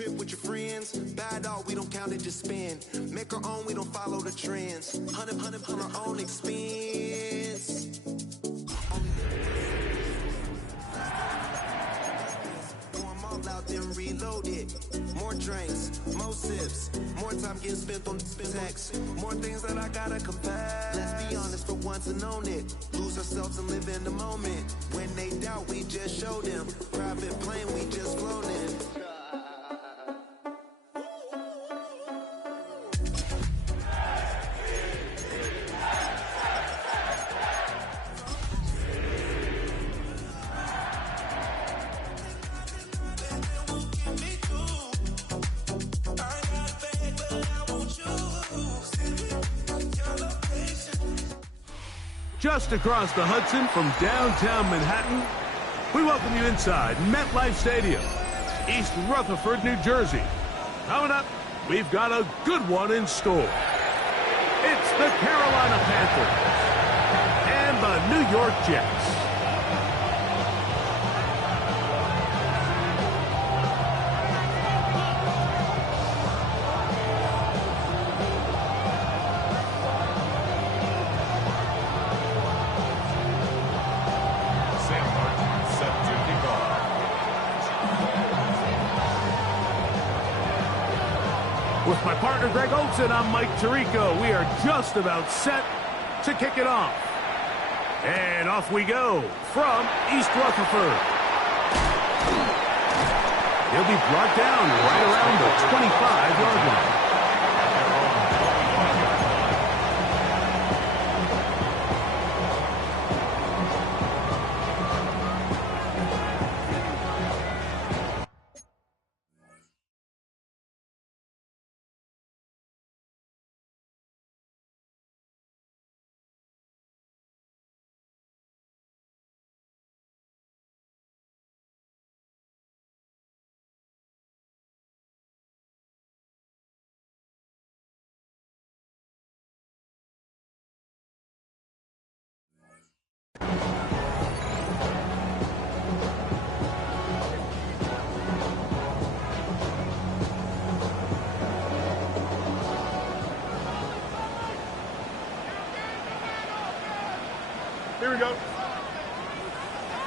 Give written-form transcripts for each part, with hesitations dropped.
trip with your friends. Bad dog, we don't count it, just spend. Make our own, we don't follow the trends. Hundred on our own expense. Out then reload it. More drinks, more sips, more time getting spent on text. More things that I gotta compare. Let's be honest for once and own it. Lose ourselves and live in the moment. When they doubt, we just show them. Private plane, we just flown in. Just across the Hudson from downtown Manhattan, we welcome you inside MetLife Stadium, East Rutherford, New Jersey. Coming up, we've got a good one in store. It's the Carolina Panthers and the New York Jets. With my partner Greg Olson, I'm Mike Tirico. We are just about set to kick it off. And off we go from East Rutherford. He'll be brought down right around the 25-yard line. Here we go.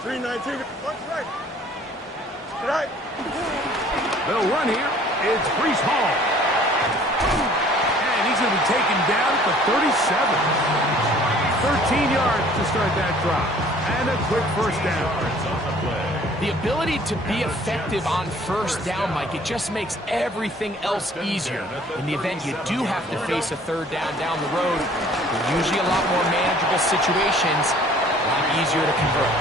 319. Right. Right. They'll run here. It's Breece Hall. And he's going to be taken down at the 37. 13 yards to start that drive. And a quick first down. The ability to be effective on first down, Mike, it just makes everything else easier. In the event you do have to face a third down the road, they're usually a lot more manageable situations, a lot easier to convert.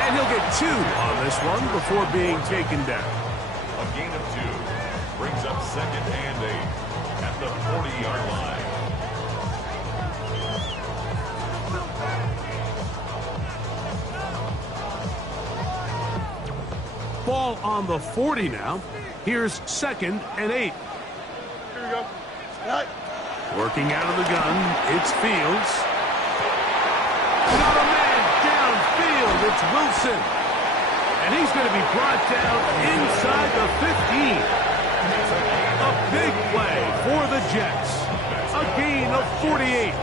And he'll get 2 on this one before being taken down. A gain of 2 brings up 2nd and 8 at the 40-yard line. Ball on the 40 now. Here's 2nd and 8. Here we go. Right. Working out of the gun, it's Fields. Not a man downfield, it's Wilson. And he's going to be brought down inside the 15. A big play for the Jets. A gain of 48.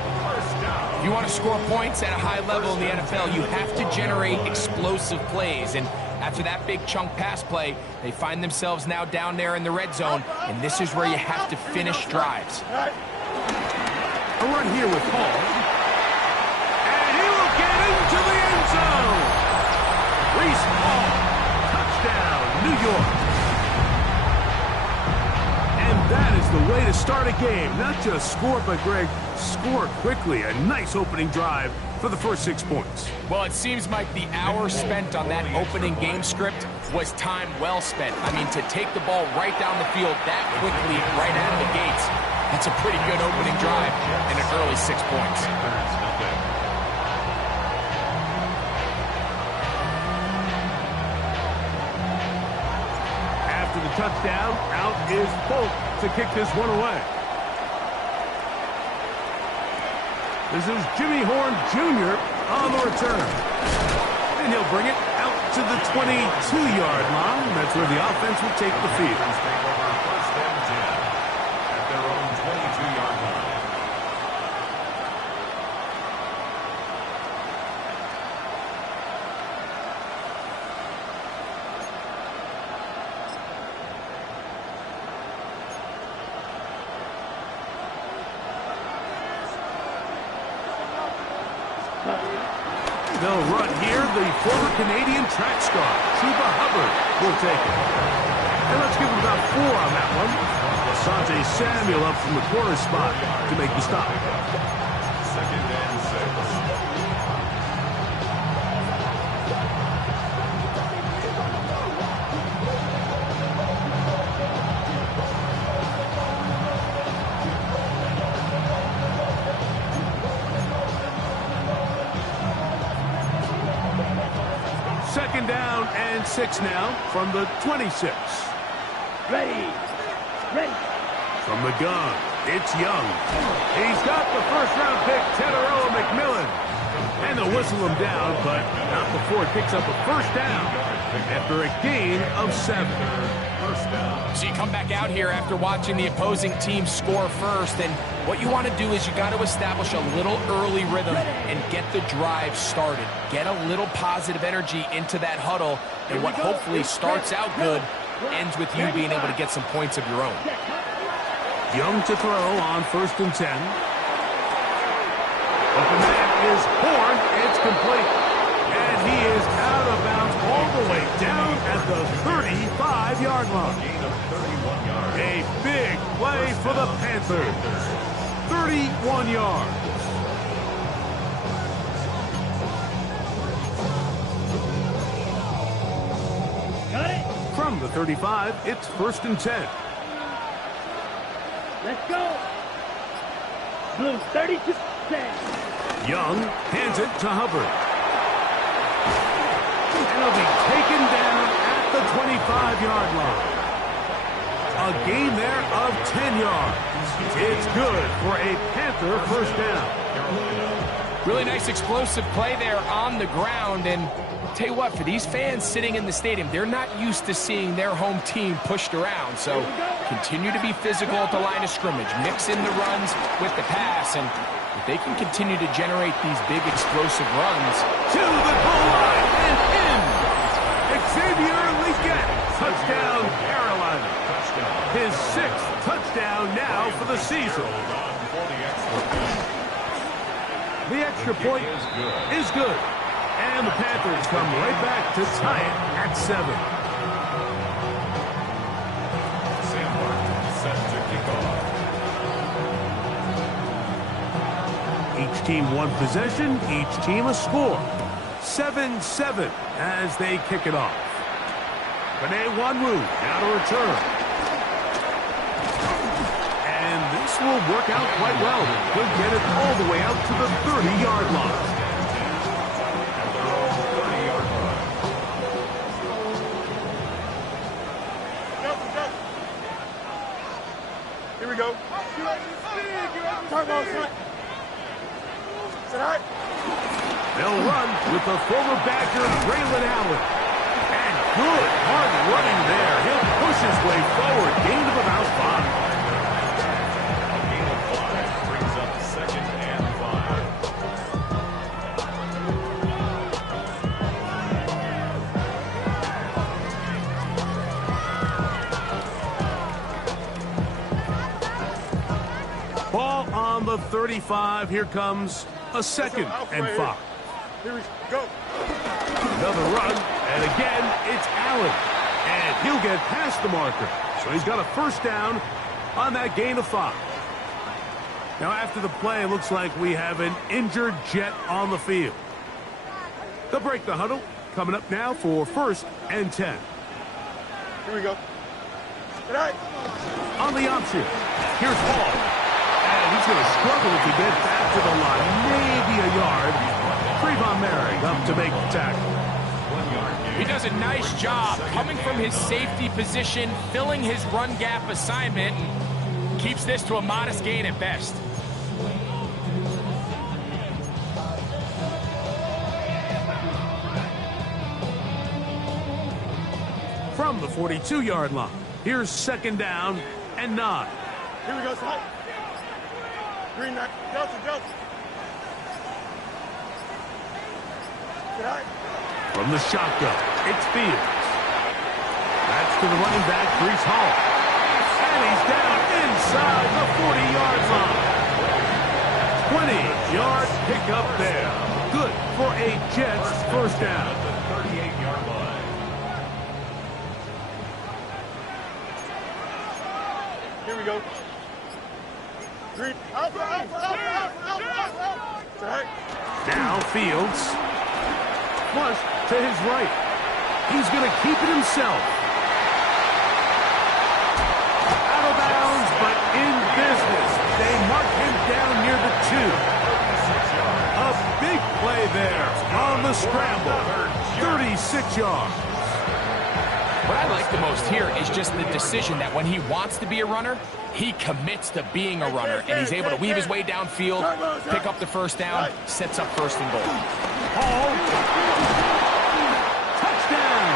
If you want to score points at a high level in the NFL, you have to generate explosive plays. And after that big chunk pass play, they find themselves now down there in the red zone, and this is where you have to finish drives. A run here with Hall. And he will get into the end zone. Breece Hall, touchdown, New York. And that is the way to start a game. Not just score, but Greg, score quickly. A nice opening drive for the first 6 points. Well, it seems like the hour spent on that opening game script was time well spent. I mean, to take the ball right down the field that quickly, right out of the gates, that's a pretty good opening drive and an early 6 points. After the touchdown, out is Polk to kick this one away. This is Jimmy Horn Jr. on the return. And he'll bring it out to the 22-yard line. That's where the offense will take the field. Take over first and 10 at their own 22-yard line. They'll run here. The former Canadian track star, Chuba Hubbard, will take it. And let's give him about 4 on that one. Asante Samuel up from the corner spot to make the stop. Second and 6. Second down and 6 now from the 26. Ready. From the gun, it's Young. He's got the first-round pick, Teteroa McMillan. And they'll whistle him down, but not before it picks up a first down after a gain of 7. So you come back out here after watching the opposing team score first, and what you want to do is you got to establish a little early rhythm and get the drive started. Get a little positive energy into that huddle, and what hopefully starts out good ends with you being able to get some points of your own. Young to throw on first and 10. Open man is Horn. It's complete. And he is out of bounds all the way down at the 35-yard line. Gain of 31 yards. A big play for the Panthers. 31 yards. Got it. From the 35, it's first and 10. Let's go. Blue 32. Young hands it to Hubbard. And he'll be taken down at the 25-yard line. A gain there of 10 yards. It's good for a Panther first down. Really nice explosive play there on the ground, and I'll tell you what, for these fans sitting in the stadium, they're not used to seeing their home team pushed around, so continue to be physical at the line of scrimmage, mix in the runs with the pass, and if they can continue to generate these big explosive runs. To the goal line and in. Xavier Legette, touchdown Carolina. His 6th touchdown now for the season. The extra point is good. And the Panthers come right back to tie it at 7. Sam Martin set to kick off. Each team one possession, each team a score. 7-7 as they kick it off. Benet Wanwu now to return. And this will work out quite well. He'll get it all the way out to the 30-yard line. At their own 30-yard line. Here we go. Turbo, son. They'll run with the former Badger, Braylon Allen. And good hard running there. He'll push his way forward. Gain of about 5. A gain of 5 brings up second and 5. Ball on the 35. Here comes a second and 5. Here we go. Another run, and again, it's Allen. And he'll get past the marker. So he's got a first down on that gain of 5. Now, after the play, it looks like we have an injured Jet on the field. They'll break the huddle. Coming up now for first and 10. Here we go. Good night. On the option, here's Hall. And he's going to struggle if he gets back to the line. Maybe a yard. Trayvon Merrick up to make the tackle. 1 yard gain. He does a nice job coming from his safety position, filling his run gap assignment, and keeps this to a modest gain at best. from the 42-yard line. Here's second down and 9. Here we go, slide. Green back. Delta. From the shotgun, it's Fields. That's to the running back, Breece Hall. And he's down inside the 40-yard line. 20-yard pickup there. Good for a Jets first down. At the 38-yard line. Here we go. Green. Out. Now Fields. Flush to his right. He's going to keep it himself. Out of bounds, but in business. They mark him down near the 2. A big play there on the scramble. 36 yards. What I like the most here is just the decision that when he wants to be a runner, he commits to being a runner, and he's able to weave his way downfield, pick up the first down, sets up first and goal. Hall. Touchdown.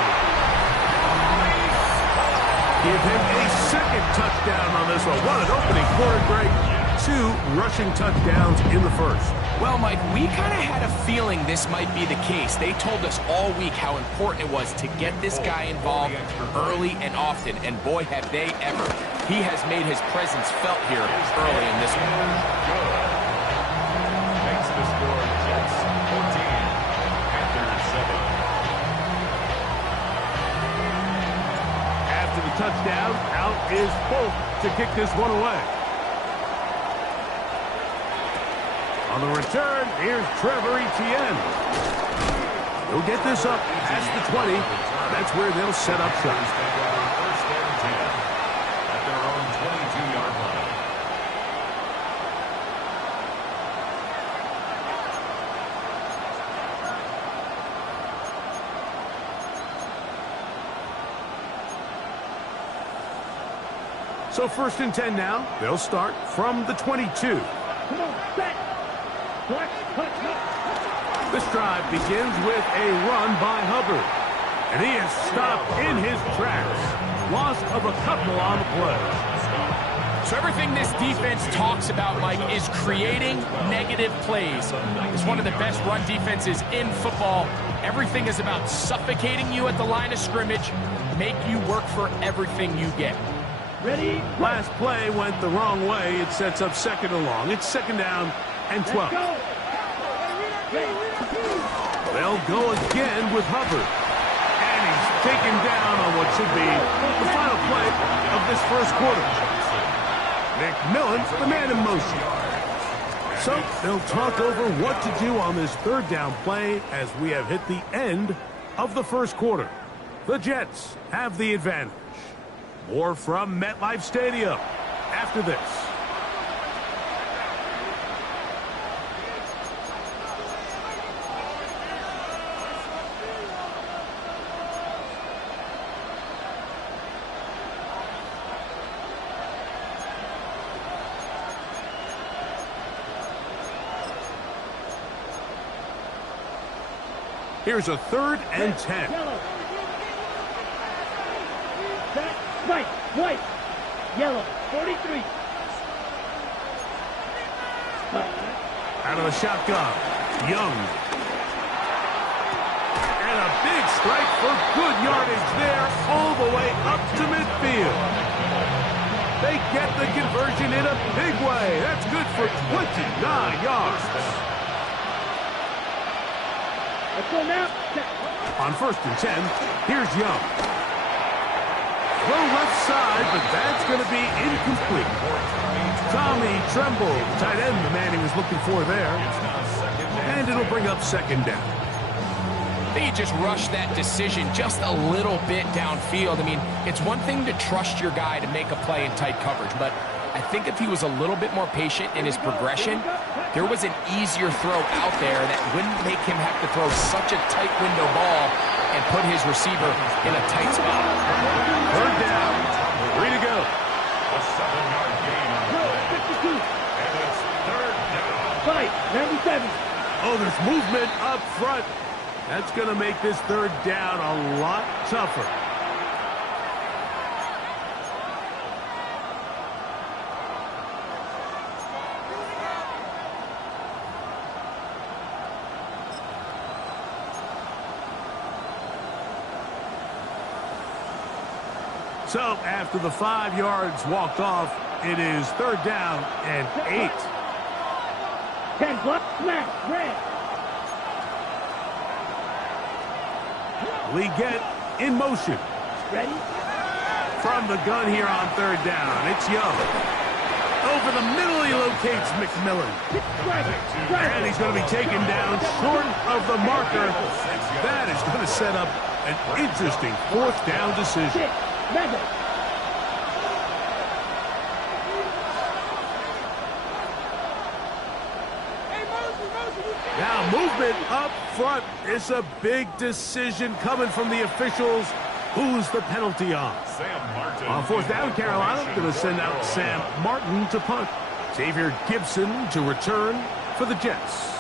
Give him a second touchdown on this one. What an opening quarter, Greg. 2 rushing touchdowns in the first. Well, Mike, we kind of had a feeling this might be the case. They told us all week how important it was to get this guy involved early and often, and boy, have they ever. He has made his presence felt here early in this one. Makes the score Jets 14 after 7. After the touchdown, out is Folk to kick this one away. On the return, here's Trevor Etienne. He'll get this up past the 20. That's where they'll set up shop. First and 10 at their own 22-yard line. So first and 10 now. They'll start from the 22. Come on, set. This drive begins with a run by Hubbard. And he is stopped in his tracks. Loss of a couple on the play. So everything this defense talks about, Mike, is creating negative plays. It's one of the best run defenses in football. Everything is about suffocating you at the line of scrimmage, make you work for everything you get. Ready? Last play went the wrong way. It sets up second and long. It's second down and 12. They'll go again with Hubbard. And he's taken down on what should be the final play of this first quarter. McMillan, the man in motion. So they'll talk over what to do on this third down play as we have hit the end of the first quarter. The Jets have the advantage. More from MetLife Stadium after this. Here's a 3rd and 10. Yellow. Set. Right. White. Yellow. 43. Out of the shotgun. Young. And a big strike for good yardage there all the way up to midfield. They get the conversion in a big way. That's good for 29 yards. Let's go now. On 1st and 10, here's Young. Throw left side, but that's going to be incomplete. Tommy Tremble, tight end, the man he was looking for there. And it'll bring up second down. They just rushed that decision just a little bit downfield. I mean, it's one thing to trust your guy to make a play in tight coverage, but I think if he was a little bit more patient in his progression, there was an easier throw out there that wouldn't make him have to throw such a tight window ball and put his receiver in a tight spot. Third down. 3 to go. A 7-yard gain on the play. 52. And it's 3rd down. Right. 97. Oh, there's movement up front. That's going to make this third down a lot tougher. So after the 5 yards walked off, it is 3rd down and 8. 10 block, smash, red. Leggett in motion. Ready? From the gun here on 3rd down, it's Young. Over the middle, he locates McMillan. And he's going to be taken down short of the marker. That is going to set up an interesting 4th down decision. Now movement up front is a big decision coming from the officials. Who's the penalty on? On 4th down, Carolina going to send out Sam Martin to punt. Xavier Gibson to return for the Jets.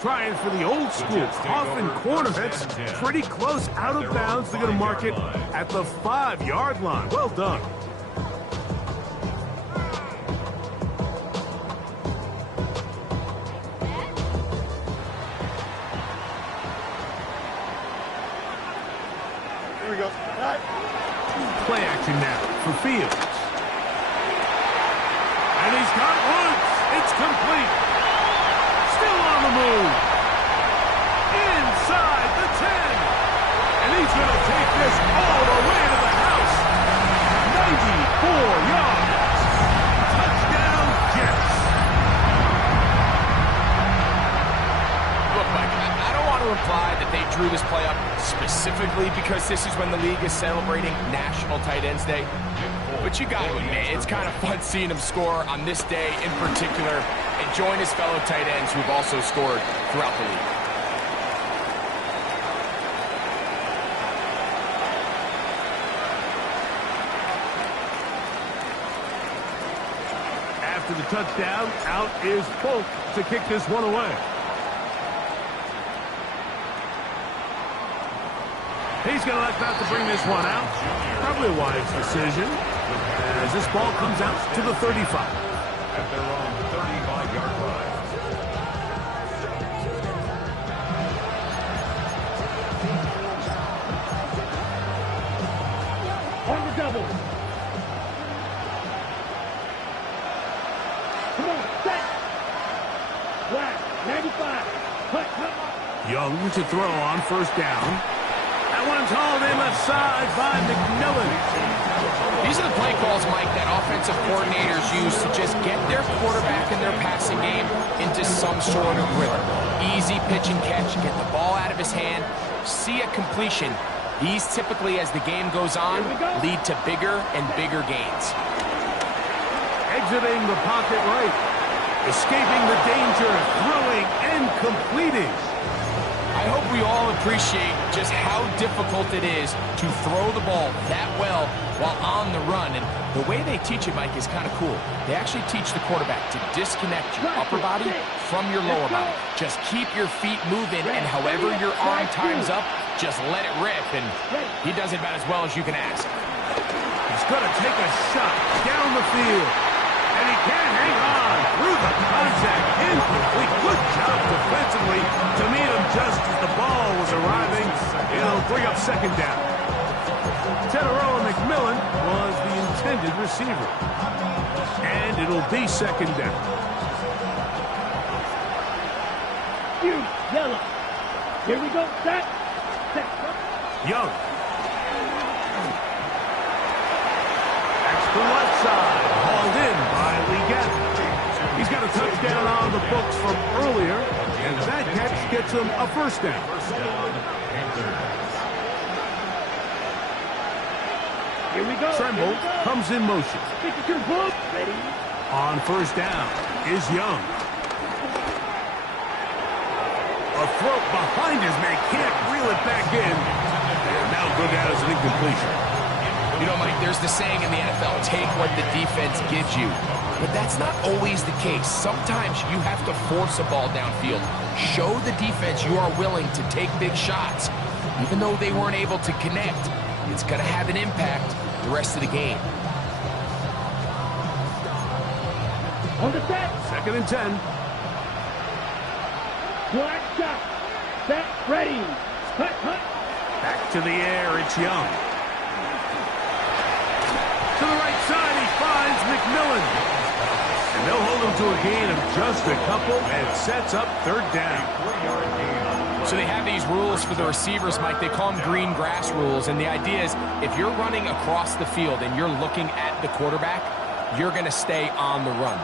Trying for the old school coffin corner. That's pretty close out of bounds. They're going to mark it at the 5-yard line. Well done. Here we go. Play action now for Fields. And he's got Woods. It's complete. Still on the move. Inside the 10. And he's going to take this all the way to the house. 94 yards. Touchdown, Jets. Look, Mike, I don't want to imply that they drew this play up specifically because this is when the league is celebrating National Tight Ends Day. But you got to admit, it's kind of fun seeing him score on this day in particular and join his fellow tight ends who've also scored throughout the league. After the touchdown, out is Polk to kick this one away. He's going to elect not to bring this one out. Probably a wise decision as this ball comes out to the 35. At their own 35-yard line. On the double. Come on, set. Black, 95. Hut. Young to throw on 1st down. That one's hauled in left side by McMillan. These are the play calls, Mike, that offensive coordinators use to just get their quarterback and their passing game into some sort of rhythm. Easy pitch and catch, get the ball out of his hand, see a completion. These typically, as the game goes on, lead to bigger and bigger gains. Exiting the pocket right. Escaping the danger, throwing and completing. I hope we all appreciate just how difficult it is to throw the ball that well while on the run. And the way they teach it, Mike, is kind of cool. They actually teach the quarterback to disconnect your upper body from your lower body. Just keep your feet moving, and however your arm times up, just let it rip. And he does it about as well as you can ask. He's going to take a shot down the field. And he can't hang on through the contact. Incomplete. Good job defensively to meet him just as the ball was arriving. It'll bring up 2nd down. Teteroa McMillan was the intended receiver. And it'll be 2nd down. Yellow. Here we go. Set. Young. Extra left side. Hauled in by Leggett. He's got a touchdown on the books from earlier, and that catch gets him a 1st down. Here we go. Tremble comes in motion. Ready. On 1st down is Young. A throw behind his man, can't reel it back in. And now go down as an incompletion. You know, Mike, there's the saying in the NFL, take what the defense gives you. But that's not always the case. Sometimes you have to force a ball downfield. Show the defense you are willing to take big shots. Even though they weren't able to connect, it's going to have an impact the rest of the game. On the set. 2nd and 10. Black shot. Set. Ready. Hut, hut. Back to the air, it's Young. To the right side, he finds McMillan. And they'll hold him to a gain of just a couple and sets up third down. So they have these rules for the receivers, Mike. They call them green grass rules. And the idea is if you're running across the field and you're looking at the quarterback, you're going to stay on the run.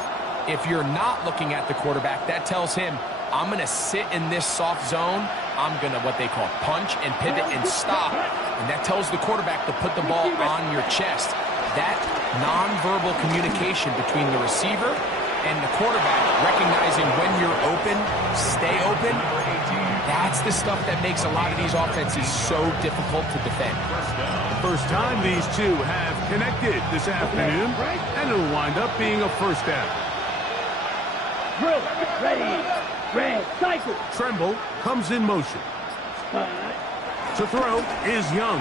If you're not looking at the quarterback, that tells him, I'm going to sit in this soft zone. I'm going to what they call punch and pivot and stop. And that tells the quarterback to put the ball on your chest. That nonverbal communication between the receiver and the quarterback, recognizing when you're open, stay open, that's the stuff that makes a lot of these offenses so difficult to defend. First time these two have connected this afternoon, and it'll wind up being a first down. Drill. Ready. Red. Cycle. Tremble comes in motion. To throw is Young.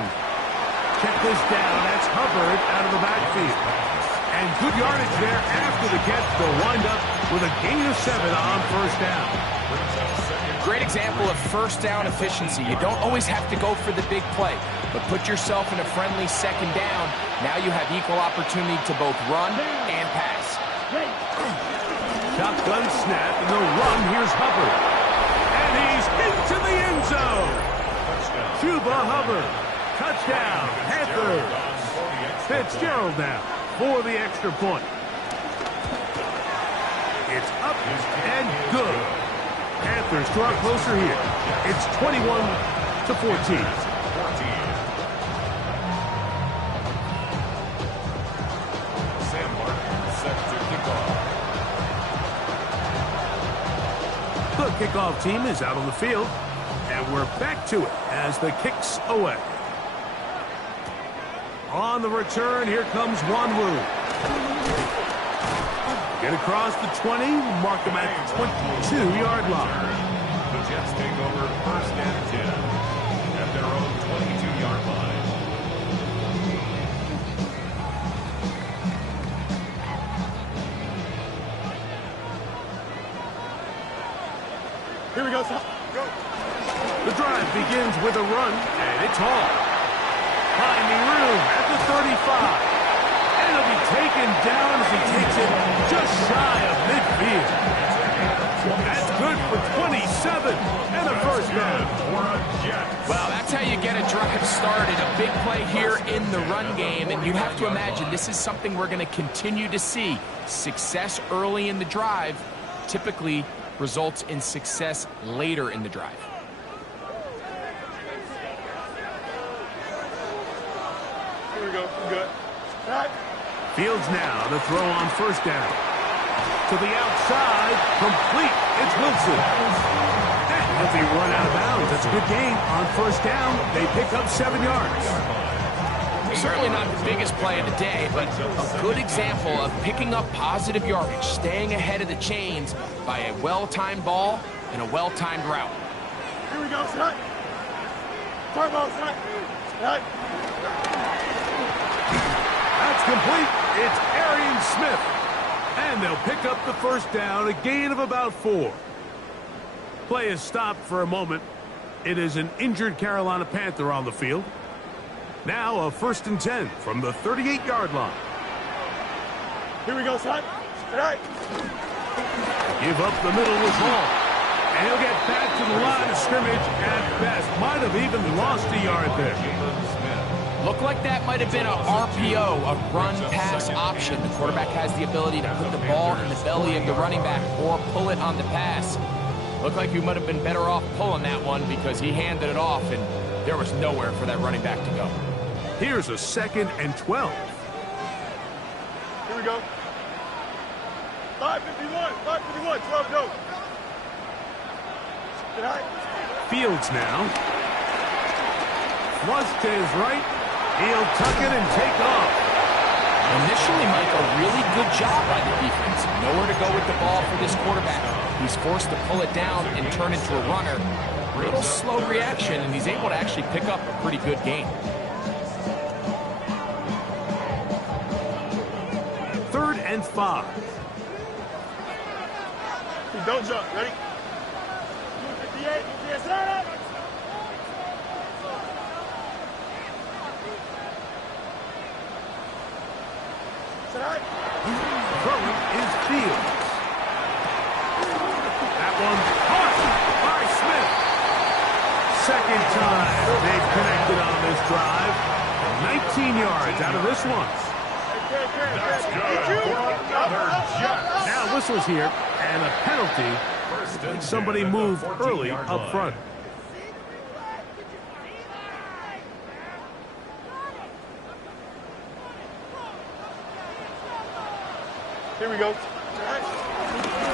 Check this down. That's Hubbard out of the backfield. And good yardage there after the catch. They'll wind up with a gain of 7 on first down. Great example of first down efficiency. You don't always have to go for the big play, but put yourself in a friendly second down. Now you have equal opportunity to both run and pass. Shotgun snap, and the run. Here's Hubbard. And he's into the end zone. Chuba Hubbard. Touchdown, Panthers. Fitzgerald now for the extra point. It's up and good. Panthers draw closer here. It's 21-14. Sam Martin set to kickoff. The kickoff team is out on the field, and we're back to it as the kick's away. On the return, here comes Wanwu. Get across the 20, mark him at the 22-yard line. The Jets take over first and 10 at their own 22-yard line. Here we go, son. Go. The drive begins with a run, and it's Hall. Finding room at the 35. And he'll be taken down as he takes it just shy of midfield. That's good for 27 and a first down. Well, that's how you get a drive started. A big play here in the run game, and you have to imagine this is something we're going to continue to see. Success early in the drive typically results in success later in the drive. Here we go. I'm good. All right. Fields now to throw on first down. To the outside, complete. It's Wilson. And he'll be run out of bounds. That's a good gain on first down. They pick up 7 yards. Certainly not the biggest play of the day, but a good example of picking up positive yardage, staying ahead of the chains by a well-timed ball and a well-timed route. Here we go, son. Turbo, son. All right. That's complete. It's Arian Smith. And they'll pick up the first down, a gain of about 4. Play is stopped for a moment. It is an injured Carolina Panther on the field. Now a 1st and 10 from the 38-yard line. Here we go, son. All right. Give up the middle with Hall. And he'll get back to the line of scrimmage at best. Might have even lost a yard there. Looked like that might have been a RPO, a run-pass option. The quarterback has the ability to put the ball in the belly of the running back or pull it on the pass. Looked like you might have been better off pulling that one because he handed it off, and there was nowhere for that running back to go. Here's a 2nd and 12. Here we go. 551. 551. 12 go. All right. Fields now. Flush to his right. He'll tuck it and take off. Initially, Mike, a really good job by the defense. Nowhere to go with the ball for this quarterback. He's forced to pull it down and turn into a runner. A little slow reaction, and he's able to actually pick up a pretty good gain. 3rd and 5. Don't jump. Ready? Throwing is Fields. That one caught by Smith. Second time they've connected on this drive. 19 yards out of this one. That's good for another Jets. Now whistles here, and a penalty. Somebody moved early up front. Here we go.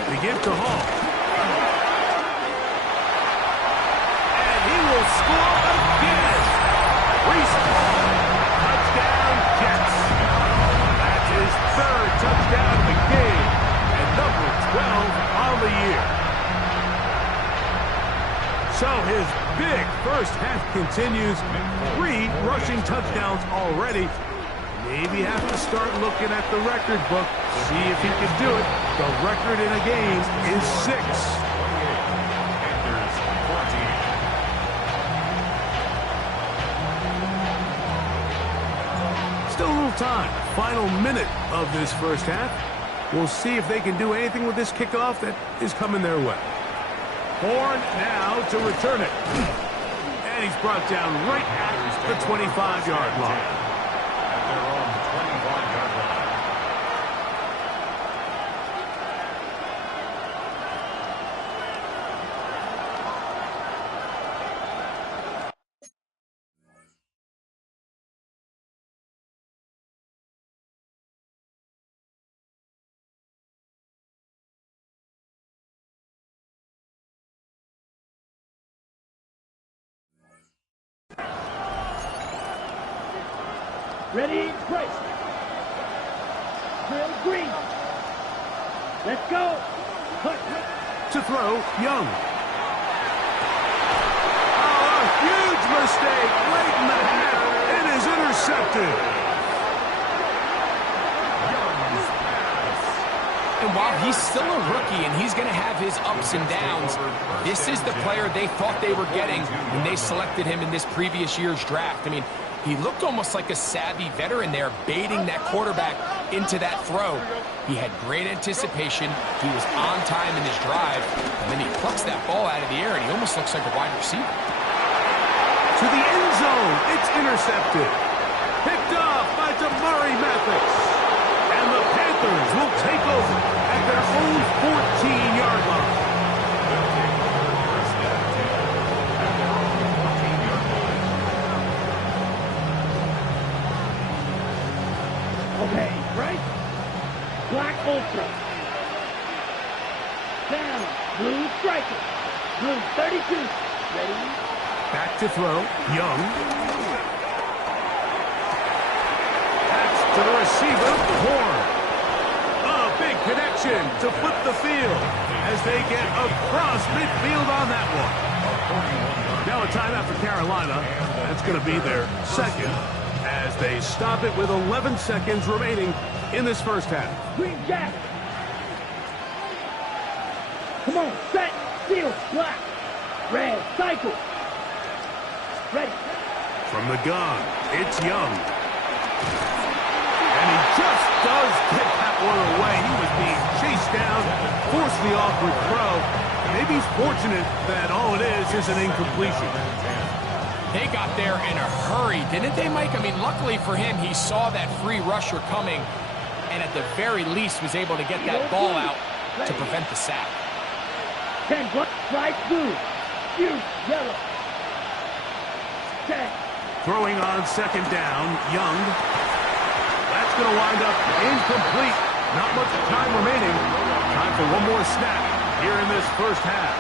They give to Hall. And he will score again. Reese Hall. Touchdown, Jets. That's his third touchdown of the game. And number 12 on the year. So his big first half continues. 3 rushing touchdowns already. Maybe have to start looking at the record book. See if he can do it. The record in a game is 6. Panthers 14. Still a little time. Final minute of this first half. We'll see if they can do anything with this kickoff that is coming their way. Horn now to return it. And he's brought down right at the 25-yard line. They're on the 25-yard line. Ready, Price. Drill green. Let's go. Cut. To throw, Young. Oh, a huge mistake late in the half. It is intercepted. And while he's still a rookie and he's going to have his ups and downs, this is the player they thought they were getting when they selected him in this previous year's draft. I mean, he looked almost like a savvy veteran there, baiting that quarterback into that throw. He had great anticipation. He was on time in his drive, and then he plucks that ball out of the air, and he almost looks like a wide receiver. To the end zone. It's intercepted. Picked off by Damari Mathis. And the Panthers will take over at their own 14-yard line. Okay, right? Black Ultra. Down. Blue Striker. Blue 32. Ready? Back to throw. Young. That's to the receiver. Horn. A big connection to flip the field as they get across midfield on that one. Now a timeout for Carolina. That's going to be their second as they stop it with 11 seconds remaining in this first half. Green Jack. Come on, set, field, black. Red, cycle. Ready. From the gun, it's Young. And he just does get that one away. He was being chased down, forced the awkward throw. Maybe he's fortunate that all it is an incompletion. They got there in a hurry, didn't they, Mike? I mean, luckily for him, he saw that free rusher coming and at the very least was able to get that ball out to prevent the sack. 10 black, right blue, you yellow. 10. Throwing on second down, Young. That's going to wind up incomplete. Not much time remaining. Time for one more snap here in this first half.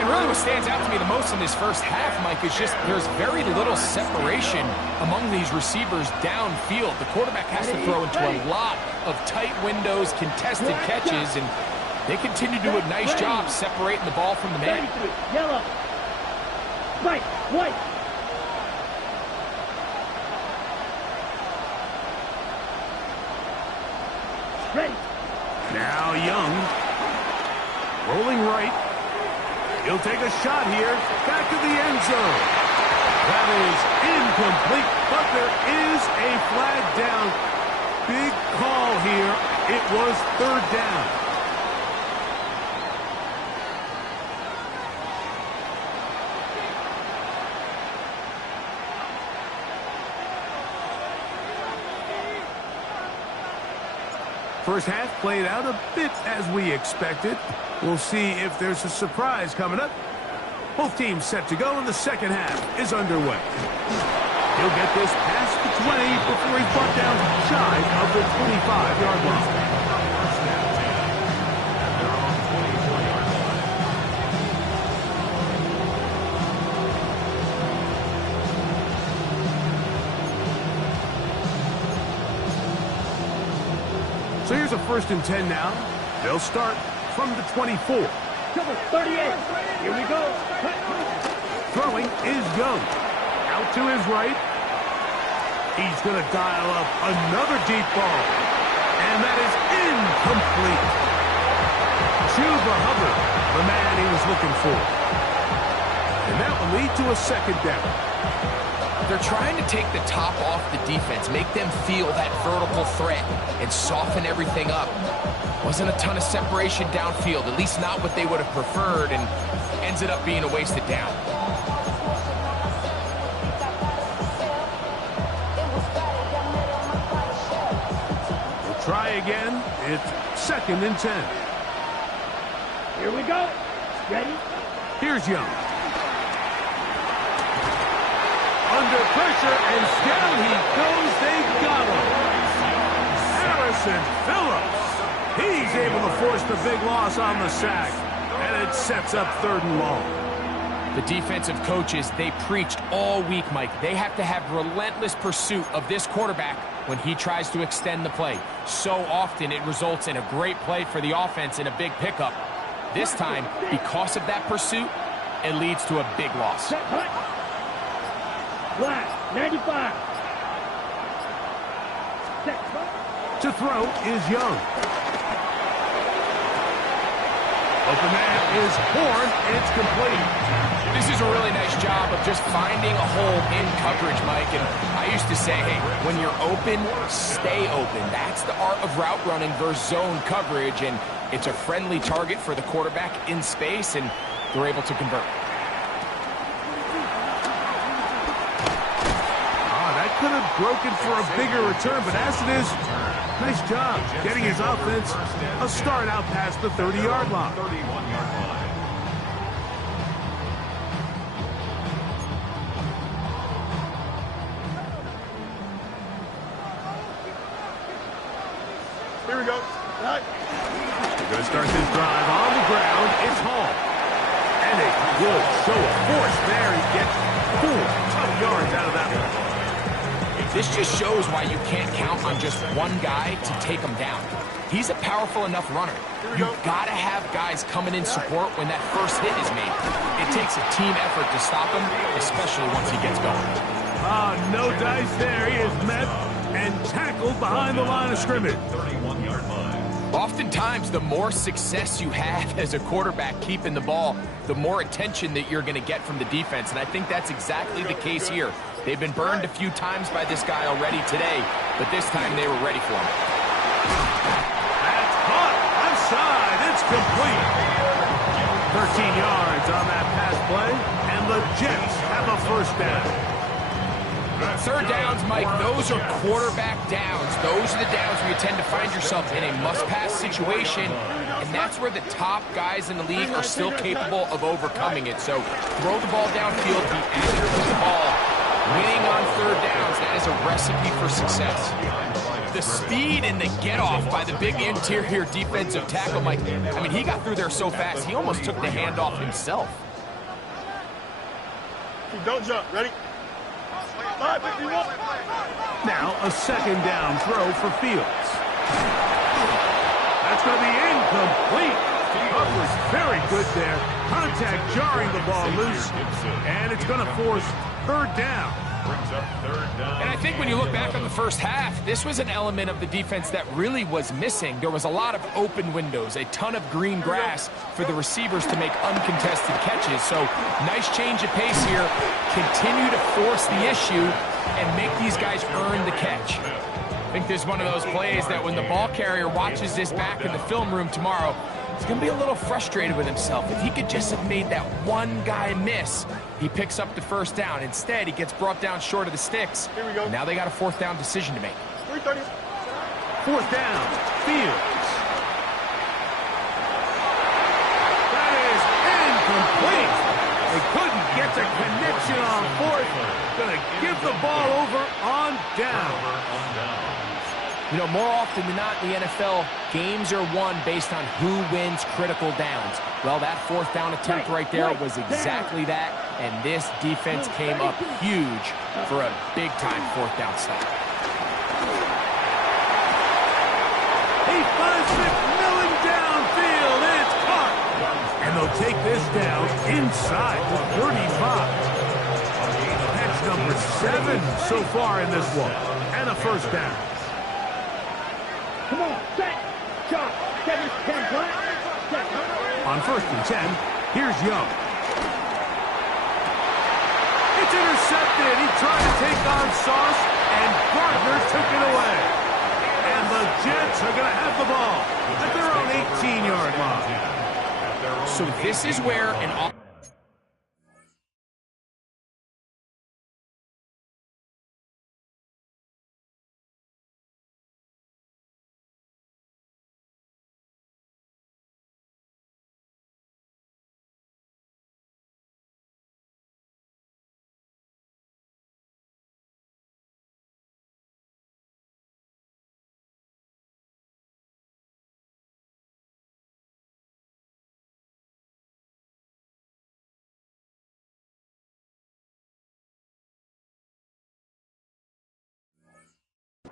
And really what stands out to me the most in this first half, Mike, is just there's very little separation among these receivers downfield. The quarterback has to throw into a lot of tight windows, contested catches, and they continue to do a nice job separating the ball from the man. Yellow. White. White. Ready. Now Young. Rolling right. He'll He'll take a shot here. Back to the end zone. That is incomplete, but there is a flag down. Big call here. It was third down. First half played out a bit as we expected. We'll see if there's a surprise coming up. Both teams set to go, and the second half is underway. He'll get this past the 20 before he's brought down shy of the 25-yard line. So here's a 1st and 10 now. They'll start from the 24. Number 38. Here we go. Throwing is Young. Out to his right. He's going to dial up another deep ball. And that is incomplete. Chuba Hubbard, the man he was looking for. And that will lead to a second down. They're trying to take the top off the defense, make them feel that vertical threat, and soften everything up. Wasn't a ton of separation downfield, at least not what they would have preferred, and ends it up being a wasted down. We'll try again. It's 2nd and 10. Here we go. Ready? Here's Young. Under pressure, and down he goes. They got him. Harrison Phillips. He's able to force the big loss on the sack, and it sets up 3rd and long. The defensive coaches, they preached all week, Mike. They have to have relentless pursuit of this quarterback when he tries to extend the play. So often it results in a great play for the offense and a big pickup. This time, because of that pursuit, it leads to a big loss. Black, 95. To throw is Young. Open man is Horn. It's complete. This is a really nice job of just finding a hole in coverage, Mike. And I used to say, hey, when you're open, stay open. That's the art of route running versus zone coverage. And it's a friendly target for the quarterback in space, and they're able to convert. Could have broken for a bigger return, but as it is, nice job getting his offense a start out past the 30-yard line. 31-yard line. Here we go. We're going to start this drive on the ground. It's Hall. And a good show of force there. He gets 4 tough yards out of that one. This just shows why you can't count on just one guy to take him down. He's a powerful enough runner. You've got to have guys coming in support when that first hit is made. It takes a team effort to stop him, especially once he gets going. No dice there. He is met and tackled behind the line of scrimmage. 31-yard line. Oftentimes, the more success you have as a quarterback keeping the ball, the more attention that you're going to get from the defense, and I think that's exactly the case here. They've been burned a few times by this guy already today, but this time they were ready for him. That's caught. Onside. It's complete. 13 yards on that pass play, and the Jets have a 1st down. 3rd downs, Mike, those are quarterback downs. Those are the downs where you tend to find yourself in a must-pass situation, and that's where the top guys in the league are still capable of overcoming it. So throw the ball downfield, be accurate with the ball. Winning on 3rd downs, that is a recipe for success. The speed and the get-off by the big interior defensive tackle, Mike. I mean, he got through there so fast, he almost took the handoff himself. Don't jump. Ready? Now a 2nd down throw for Fields. That's going to be incomplete. That was very good there. Contact jarring the ball loose, and it's going to force 3rd down. Brings up third down. And I think when you look back on the first half, this was an element of the defense that really was missing. There was a lot of open windows, a ton of green grass for the receivers to make uncontested catches. So nice change of pace here. Continue to force the issue and make these guys earn the catch. I think this is one of those plays that when the ball carrier watches this back in the film room tomorrow, he's going to be a little frustrated with himself. If he could just have made that one guy miss, he picks up the first down. Instead, he gets brought down short of the sticks. Here we go. Now they got a fourth down decision to make. 3:30. Fourth down, Fields. That is incomplete. They couldn't get the connection on fourth. Gonna give the ball over on down. You know, more often than not in the NFL, games are won based on who wins critical downs. Well, that fourth down attempt right there was exactly that, and this defense came up huge for a big-time fourth down stop. He finds McMillan downfield. It's caught. And they'll take this down inside the 35. Catch number 7 so far in this one. And a first down. Come on, set, shot, 7-10, black, set. On first and 10, here's Young. It's intercepted. He tried to take on Sauce, and Gardner took it away. And the Jets are going to have the ball at their own 18-yard line. So this is where an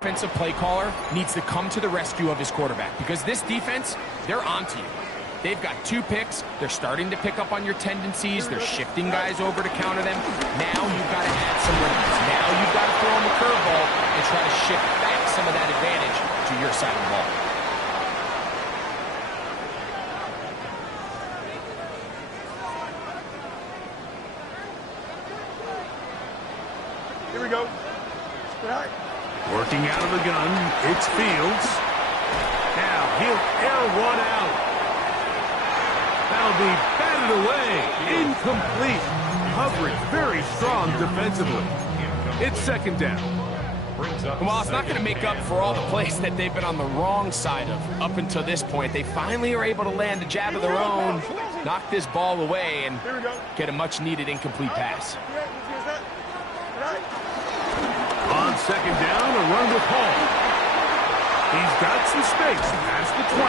offensive play caller needs to come to the rescue of his quarterback, because this defense, they're onto you. They've got 2 picks. They're starting to pick up on your tendencies. They're shifting guys over to counter them. Now you've got to add some rhythms. Now you've got to throw them a curveball and try to shift back some of that advantage to your side of the ball. Here we go. Right. Working out of the gun, it's Fields. Now he'll air one out. That'll be batted away. Incomplete. Coverage very strong defensively. It's second down. Well, it's not going to make up for all the plays that they've been on the wrong side of up until this point. They finally are able to land a jab of their own, knock this ball away, and get a much-needed incomplete pass. On second down, a run with Hall. He's got some space past the 20,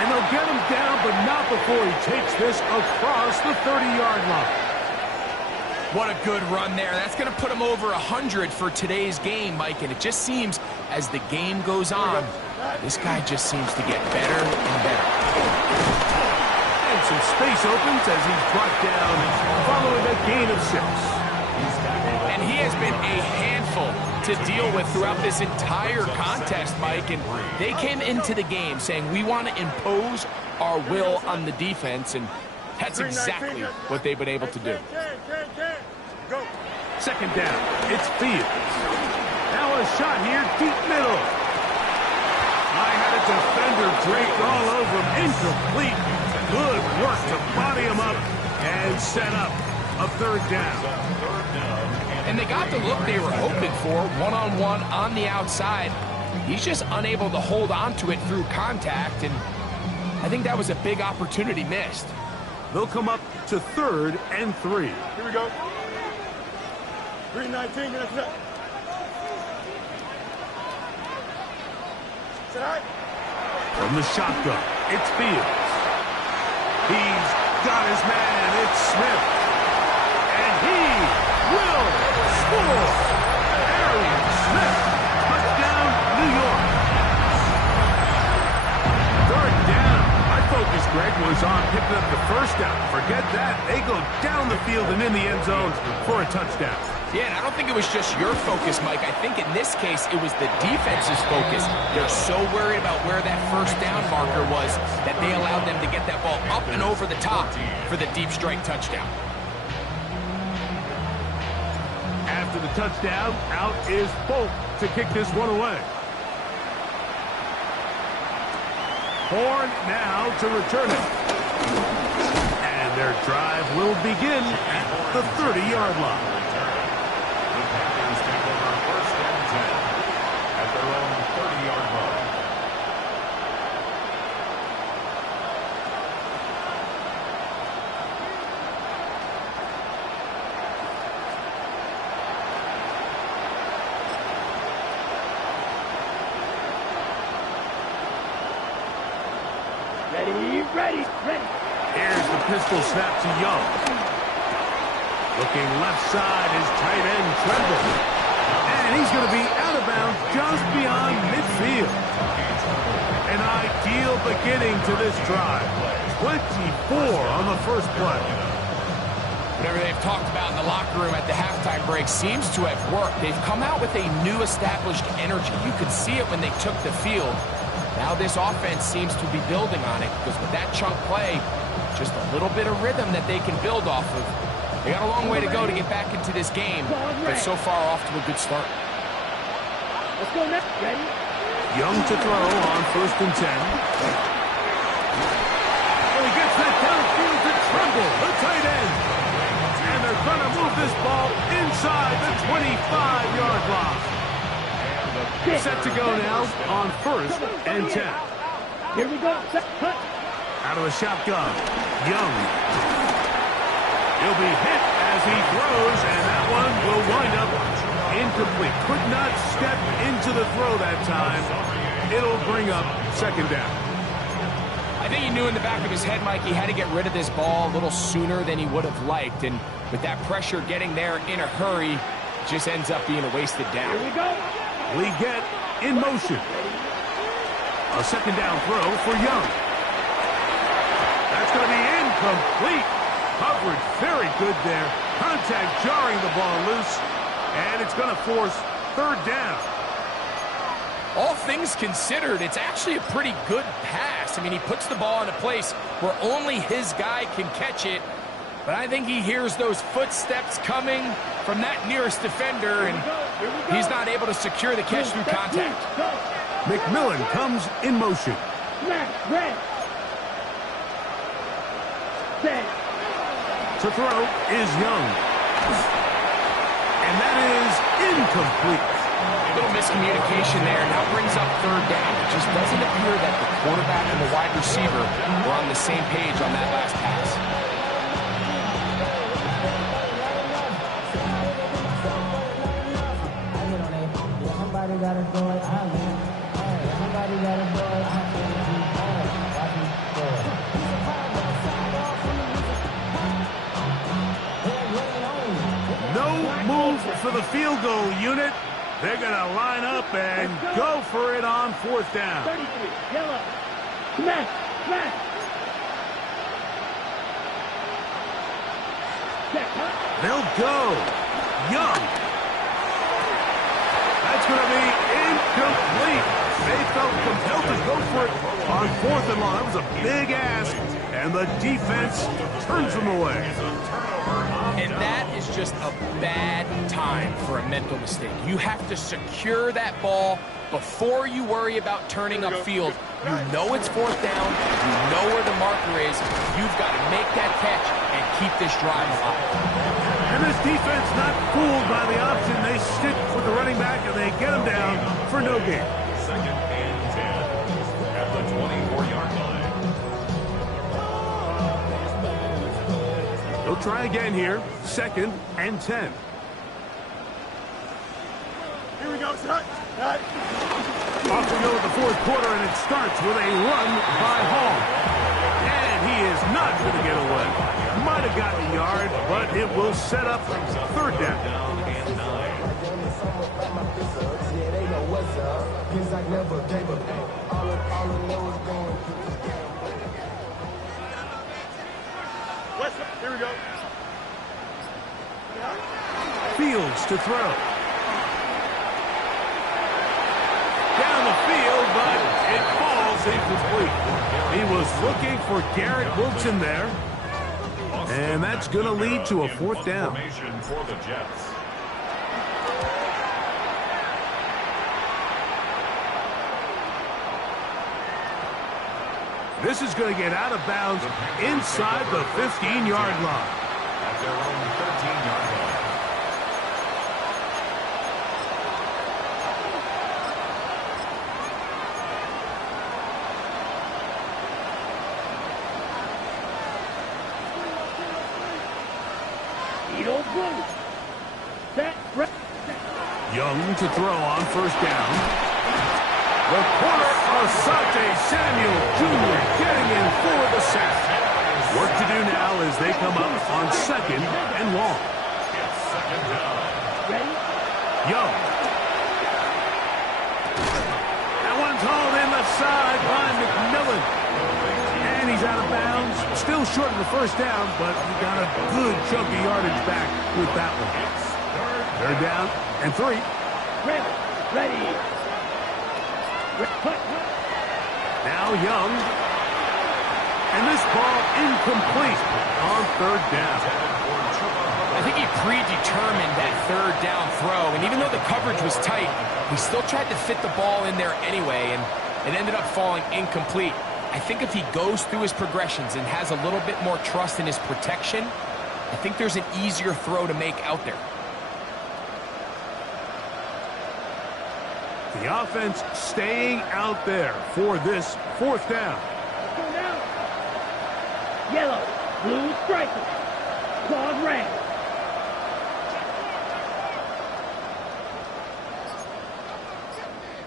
and they'll get him down, but not before he takes this across the 30-yard line. What a good run there. That's going to put him over 100 for today's game, Mike, and it just seems as the game goes on, this guy just seems to get better and better. And some space opens as he's brought down following a gain of 6. And he has been a handful to deal with throughout this entire contest, Mike. And they came into the game saying, we want to impose our will on the defense. And that's exactly what they've been able to do. Go. Second down, it's Fields. Now a shot here, deep middle. I had a defender draped all over him. Incomplete. Good work to body him up and set up a third down. And they got the look they were hoping for, one-on-one on the outside. He's just unable to hold on to it through contact, and I think that was a big opportunity missed. They'll come up to 3rd and 3. Here we go. 3:19, that's it. From the shotgun, it's Fields. He's got his man, it's Smith. And he will score. Arian Smith, touchdown, New York. Third down. My focus, Greg, was on picking up the first down. Forget that. They go down the field and in the end zone for a touchdown. Yeah, and I don't think it was just your focus, Mike. I think in this case, it was the defense's focus. They're so worried about where that first down marker was that they allowed them to get that ball up and over the top for the deep strike touchdown. After the touchdown, out is Folk to kick this one away. Horn now to return it. And their drive will begin at the 30-yard line. The Packers take over first and 10 at their own 30-yard line. Ready. Here's the pistol snap to Young. Looking left side is tight end Tremble. And he's going to be out of bounds just beyond midfield. An ideal beginning to this drive. 24 on the first play. Whatever they've talked about in the locker room at the halftime break seems to have worked. They've come out with a new established energy. You could see it when they took the field. Now this offense seems to be building on it because with that chunk play, just a little bit of rhythm that they can build off of. They got a long way to go to get back into this game, but so far off to a good start. Let's go next. Ready? Young to throw on first and 10. Well, he gets that downfield to Tremble, the tight end. And they're going to move this ball inside the 25-yard line. Set to go now on first and 10. Here we go. Set, cut. Out of the shotgun, Young. He'll be hit as he throws, and that one will wind up incomplete. Could not step into the throw that time. It'll bring up second down. I think he knew in the back of his head, Mike, he had to get rid of this ball a little sooner than he would have liked. And with that pressure getting there in a hurry, it just ends up being a wasted down. Here we go. Leggett in motion. A second down throw for Young. That's going to be incomplete. Coverage very good there. Contact jarring the ball loose. And it's going to force third down. All things considered, it's actually a pretty good pass. I mean, he puts the ball in a place where only his guy can catch it. But I think he hears those footsteps coming from that nearest defender, and he's not able to secure the catch through contact. McMillan comes in motion. Red. Set. To throw is Young. And that is incomplete. A little miscommunication there. Now brings up third down. It just doesn't appear that the quarterback and the wide receiver were on the same page on that last pass. Somebody gotta do it, I mean. Somebody gotta do it, I can't. No move for the field goal unit. They're going to line up and go for it on fourth down. 33, yellow. Smash. They'll go. Young. That's going to be incomplete. They felt compelled to go for it on fourth and long. That was a big ask, and the defense turns them away. And that is just a bad time for a mental mistake. You have to secure that ball before you worry about turning upfield. You know it's fourth down. You know where the marker is. You've got to make that catch and keep this drive alive. And this defense not fooled by the option. They stick with the running back, and they get him down for no gain. Second and 10 at the 24-yard line. They'll try again here. Second and 10. Here we go, set. Off we go with the fourth quarter, and it starts with a run by Hall. And he is not going to get away. Might have gotten a yard, but it will set up third down. Here we go. Fields to throw. Down the field, but it falls incomplete. He was looking for Garrett Wilson there. And that's going to lead to a fourth down. For the Jets. This is going to get out of bounds inside the 15-yard line. At their own 13-yard line. Young to throw on first down. The corner, Asante Samuel Jr. getting in for the sack. Work to do now as they come up on second and long. It's second down. Young. That one's hauled in the side by McMillan. And he's out of bounds. Still short of the first down, but he got a good chunk of yardage back with that one. Third down and 3. Ready. Now Young. And this ball incomplete on third down. I think he predetermined that third down throw, and even though the coverage was tight, he still tried to fit the ball in there anyway, and it ended up falling incomplete. I think if he goes through his progressions and has a little bit more trust in his protection, I think there's an easier throw to make out there. The offense staying out there for this fourth down. Yellow, blue striker, claws red.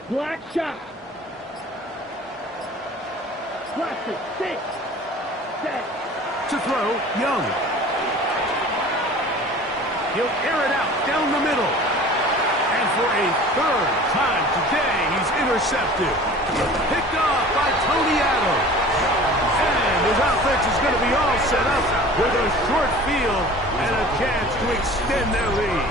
Black shot. Plastic, 6, 7. To throw, Young. He'll air it out down the middle. And for a third time today, he's intercepted. Picked off by Tony Adams. And his offense is going to be all set up with a short field and a chance to extend their lead.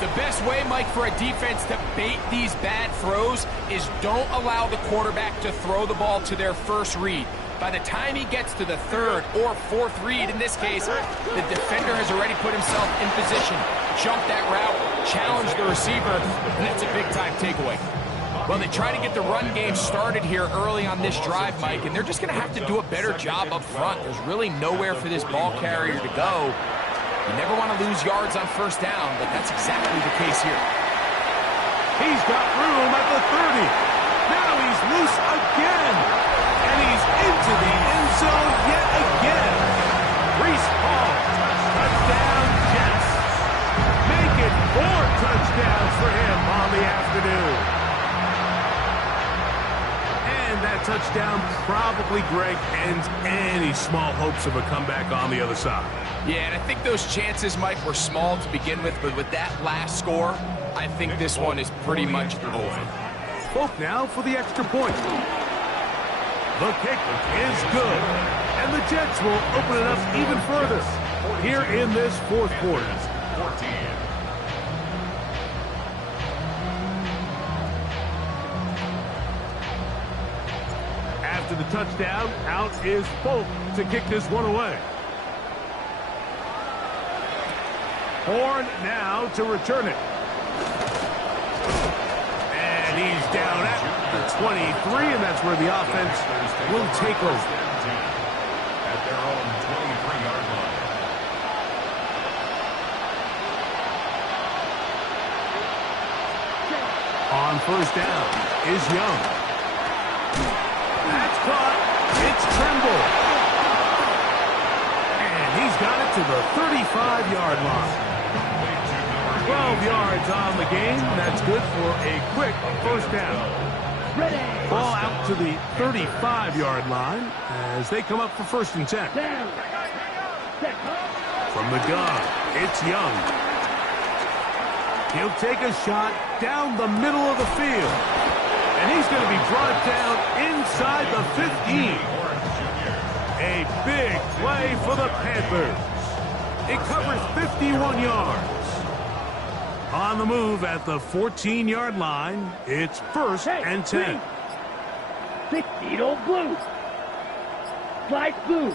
The best way, Mike, for a defense to bait these bad throws is don't allow the quarterback to throw the ball to their first read. By the time he gets to the third or fourth read, in this case, the defender has already put himself in position, jumped that route, challenged the receiver, and that's a big-time takeaway. Well, they try to get the run game started here early on this drive, Mike, and they're just going to have to do a better job up front. There's really nowhere for this ball carrier to go. You never want to lose yards on first down, but that's exactly the case here. He's got room at the 30. Now he's loose again. And he's into the end zone yet again. Breece Hall, touchdown Jets. Make it 4 touchdowns for him on the afternoon. And that touchdown probably, Greg, ends any small hopes of a comeback on the other side. Yeah, and I think those chances, Mike, were small to begin with, but with that last score, I think this one is pretty much over. Folk now for the extra point. The kick is good, and the Jets will open it up even further here in this fourth quarter. 14. After the touchdown, out is Folk to kick this one away. Horn now to return it. And he's down at the 23, and that's where the offense will take over. At their own 23-yard line. On first down is Young. That's caught. It's Trimble. And he's got it to the 35-yard line. 12 yards on the game. That's good for a quick first down. Ball out to the 35-yard line as they come up for 1st and 10. From the gun, it's Young. He'll take a shot down the middle of the field. And he's going to be brought down inside the 15. A big play for the Panthers. It covers 51 yards. On the move at the 14-yard line, it's 1st and 10. 6 old blue. Slide blue.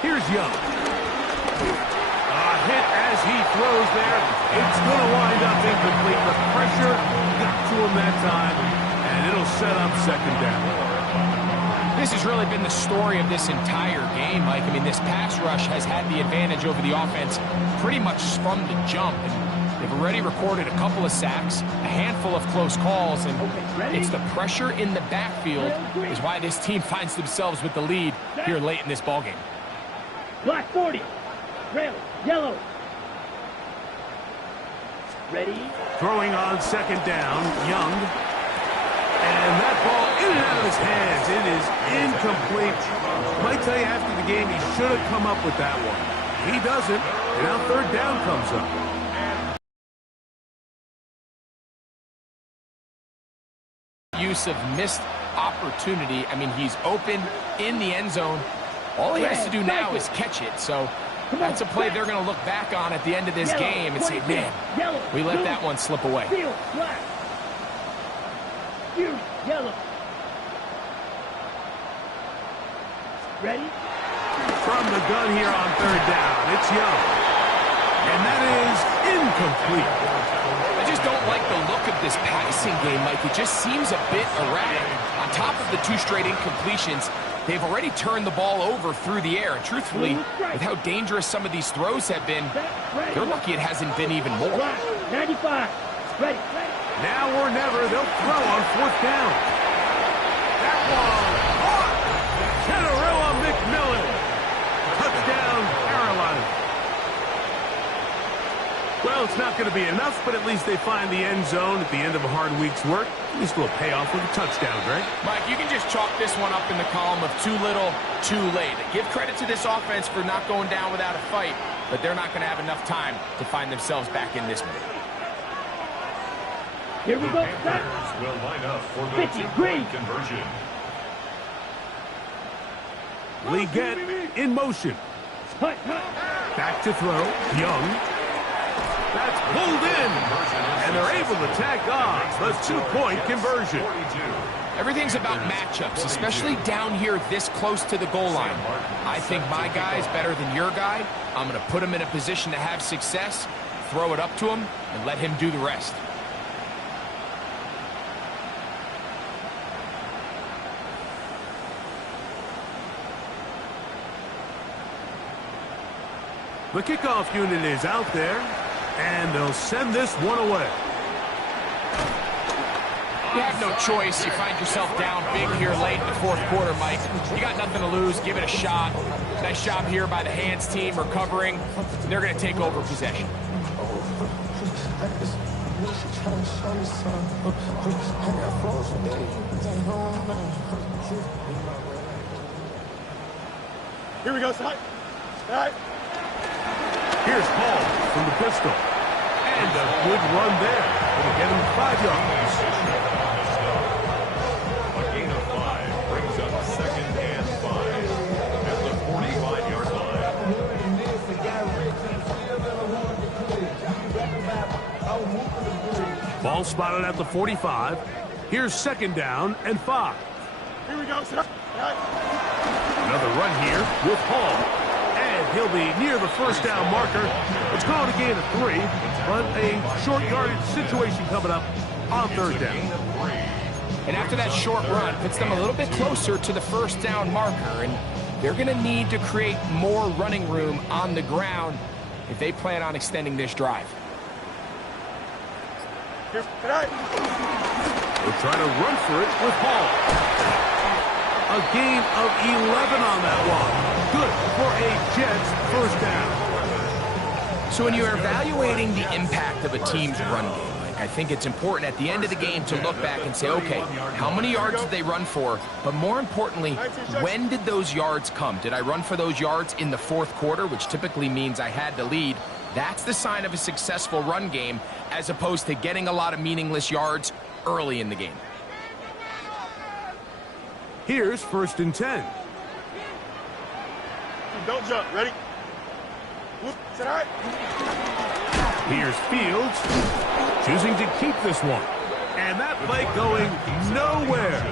Here's Young. A hit as he throws there. It's going to wind up incomplete. The pressure got to him that time, and it'll set up 2nd down. This has really been the story of this entire game, Mike. I mean, this pass rush has had the advantage over the offense pretty much from the jump. And they've already recorded a couple of sacks, a handful of close calls, and it's the pressure in the backfield is why this team finds themselves with the lead here late in this ballgame. Black 40. Red, yellow. Ready? Throwing on 2nd down, Young. And that ball in and out of his hands. It is incomplete. Might tell you after the game he should have come up with that one. He doesn't, and now 3rd down comes up. Use of missed opportunity. I mean, he's open in the end zone. All he has to do now is catch it. So that's a play they're going to look back on at the end of this game and say, man, we let that one slip away. Black. Yellow. Ready? From the gun here on 3rd down, it's Young. And that is incomplete. I just don't like the look of this passing game, Mike. It just seems a bit erratic. On top of the 2 straight incompletions, they've already turned the ball over through the air. And truthfully, with how dangerous some of these throws have been, they're lucky it hasn't been even more. 95. Ready. Now or never, they'll throw on 4th down. That one caught. Kenarilla McMillan. Touchdown, Carolina. Well, it's not going to be enough, but at least they find the end zone at the end of a hard week's work. At least we'll pay off with a touchdown, Greg. Mike, you can just chalk this one up in the column of too little, too late. Give credit to this offense for not going down without a fight, but they're not going to have enough time to find themselves back in this one. Here we go. Panthers will line up for the 2-point conversion. Leggett in motion. Back to throw. Young. That's pulled in. And they're able to tack on the 2-point conversion. Everything's about matchups, especially down here this close to the goal line. I think my guy's better than your guy. I'm going to put him in a position to have success, throw it up to him, and let him do the rest. The kickoff unit is out there, and they'll send this one away. You have no choice. You find yourself down big here late in the 4th quarter, Mike. You got nothing to lose. Give it a shot. Nice job here by the hands team recovering. They're going to take over possession. Here we go, side. Here's Paul from the pistol. And a good run there. It'll get him 5 yards. A gain of 5 brings up 2nd and 5 at the 45-yard line. Ball spotted at the 45. Here's 2nd down and 5. Here we go, side. Another run here with Hall. And he'll be near the 1st down marker. It's called a gain of 3, but a short yardage situation coming up on 3rd down. And after that short run, puts them a little bit closer to the 1st down marker, and they're going to need to create more running room on the ground if they plan on extending this drive. They'll try to run for it with Hall. A gain of 11 on that one. Good for a Jets 1st down. So when you're evaluating the impact of a team's run game, Mike, I think it's important at the end of the game to look back and say, okay, how many yards did they run for? But more importantly, when did those yards come? Did I run for those yards in the 4th quarter, which typically means I had to lead? That's the sign of a successful run game, as opposed to getting a lot of meaningless yards early in the game. Here's 1st and 10. Don't jump. Ready? Here's Fields, choosing to keep this one. And that play going nowhere.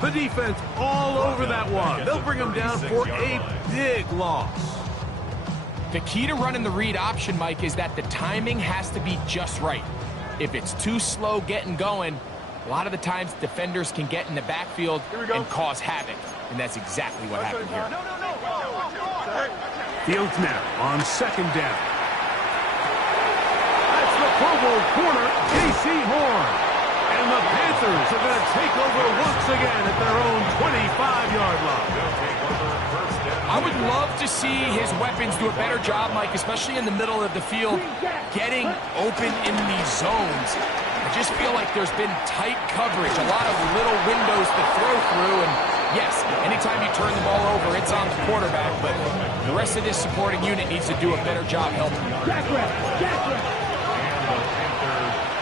The defense all over that one. They'll bring him down for a big loss. The key to running the read option, Mike, is that the timing has to be just right. If it's too slow getting going, a lot of the times defenders can get in the backfield and cause havoc. And that's exactly what happened here. Fields now on second down. That's the Pro Bowl corner, J.C. Horn. And the Panthers are going to take over once again at their own 25-yard line. I would love to see his weapons do a better job, Mike, especially in the middle of the field, getting open in these zones. I just feel like there's been tight coverage, a lot of little windows to throw through, and yes, anytime you turn the ball over, it's on the quarterback, but the rest of this supporting unit needs to do a better job helping. Jack rep.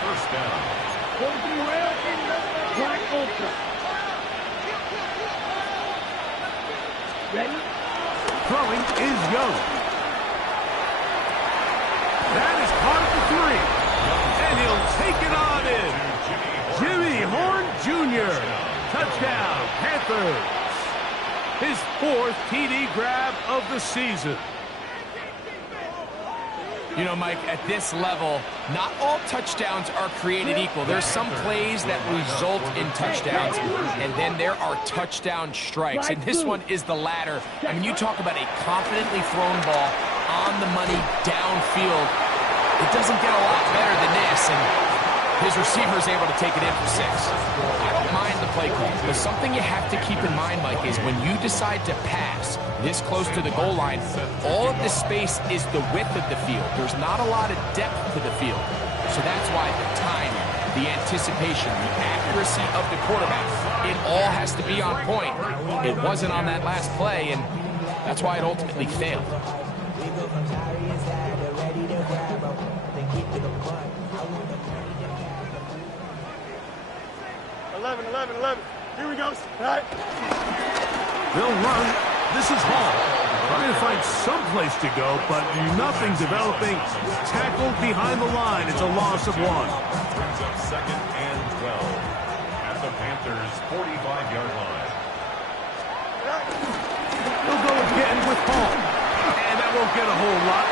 First down. Black Ultra. Ready? Throwing is Young. That is caught at the 3. And he'll take it on in. Jimmy Horn Jr. Touchdown, Panthers. His 4th TD grab of the season. You know, Mike, at this level, not all touchdowns are created equal. There's some plays that result in touchdowns, and then there are touchdown strikes. And this one is the latter. I mean, you talk about a confidently thrown ball on the money downfield. It doesn't get a lot better than this, and his receiver is able to take it in for 6. I don't mind the play call, but something you have to keep in mind, Mike, is when you decide to pass this close to the goal line, all of the space is the width of the field. There's not a lot of depth to the field. So that's why the timing, the anticipation, the accuracy of the quarterback, it all has to be on point. It wasn't on that last play, and that's why it ultimately failed. 11. Here we go. All right. They'll run. This is Hall. Trying to find some place to go, but nothing developing. Tackled behind the line. It's a loss of 1. Brings up second and 12 at the Panthers' 45-yard line. He'll go again with Hall. And that won't get a whole lot.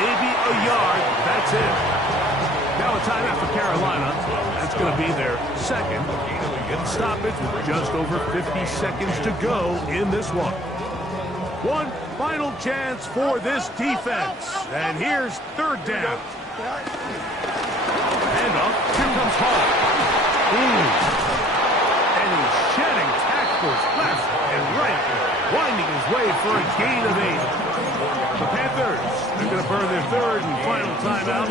Maybe a yard. That's it. Now a timeout for Carolina. That's going to be their second. Stoppage with just over 50 seconds to go in this one. One final chance for this defense. And here's third down. And up. Here comes Hall. And he's shedding tackles left and right, winding his way for a gain of 8. The Panthers, they're going to burn their third and final timeout.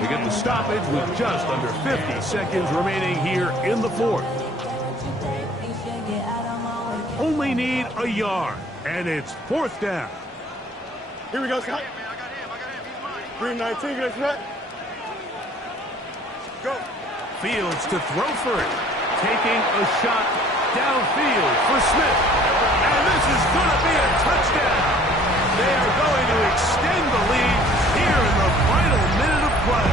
They get the stoppage with just under 50 seconds remaining here in the fourth. Only need a yard, and it's fourth down. Here we go, Scott. 319, get us right. Go. Fields to throw for it. Taking a shot downfield for Smith. And this is going to be a touchdown. They are going to extend the lead here in the final minute of play.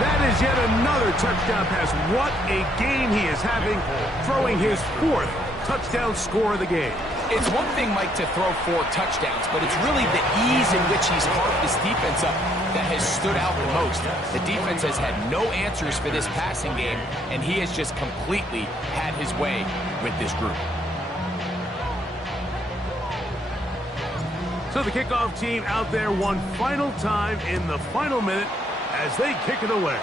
That is yet another touchdown pass. What a game he is having, throwing his 4th touchdown score of the game. It's one thing, Mike, to throw 4 touchdowns, but it's really the ease in which he's harped this defense up that has stood out the most. The defense has had no answers for this passing game, and he has just completely had his way with this group. So the kickoff team out there one final time in the final minute as they kick it away.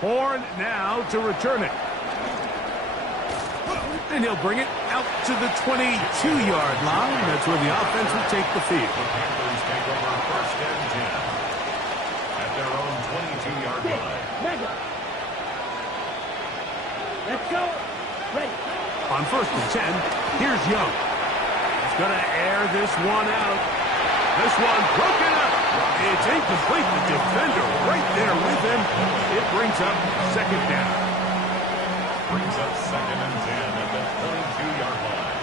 Horn now to return it. And he'll bring it out to the 22-yard line. That's where the offense will take the field. The Panthers take over first and 10 at their own 22-yard line. Mega. Let's go. Ready. On first and 10, here's Young. He's going to air this one out. This one broken up. It's incomplete. The defender right there with him. It brings up second down. Brings up second and 10 at the 22-yard line.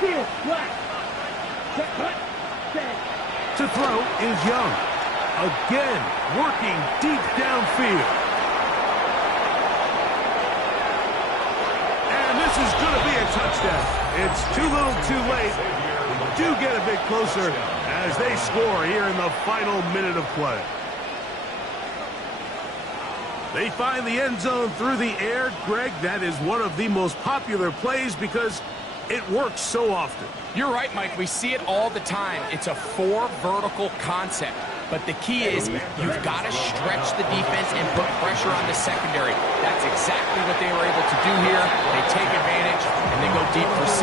Field, black. Set, cut, set. To throw is Young. Again, working deep downfield. And this is going to be a touchdown. It's too little too late. We do get a bit closer as they score here in the final minute of play. They find the end zone through the air. Greg, that is one of the most popular plays because it works so often. You're right, Mike. We see it all the time. It's a 4 vertical concept. But the key is you've got to stretch the defense and put pressure on the secondary. That's exactly what they were able to do here. They take advantage, and they go deep for 6.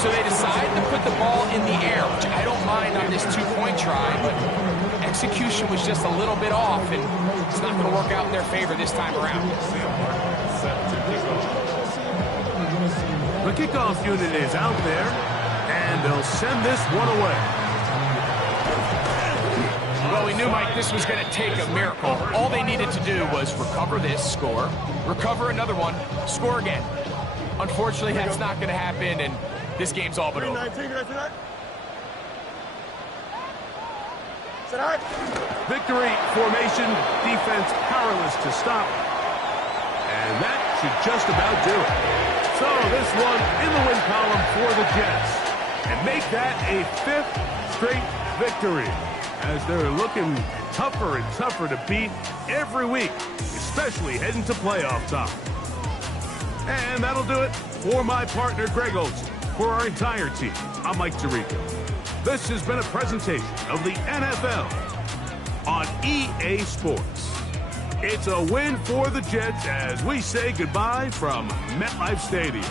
So they decide to put the ball in the air, which I don't mind on this 2-point try, but execution was just a little bit off, and it's not going to work out in their favor this time around. The kickoff unit is out there, and they'll send this one away. Well, we knew, Mike, this was going to take a miracle. All they needed to do was recover this, score, recover another one, score again. Unfortunately, that's not going to happen, and this game's all but over. Victory formation, defense powerless to stop. And that should just about do it. So this one in the win column for the Jets. And make that a 5th straight victory, as they're looking tougher and tougher to beat every week, especially heading to playoff time. And that'll do it for my partner, Greg Olsen. For our entire team, I'm Mike Tirico. This has been a presentation of the NFL on EA Sports. It's a win for the Jets as we say goodbye from MetLife Stadium.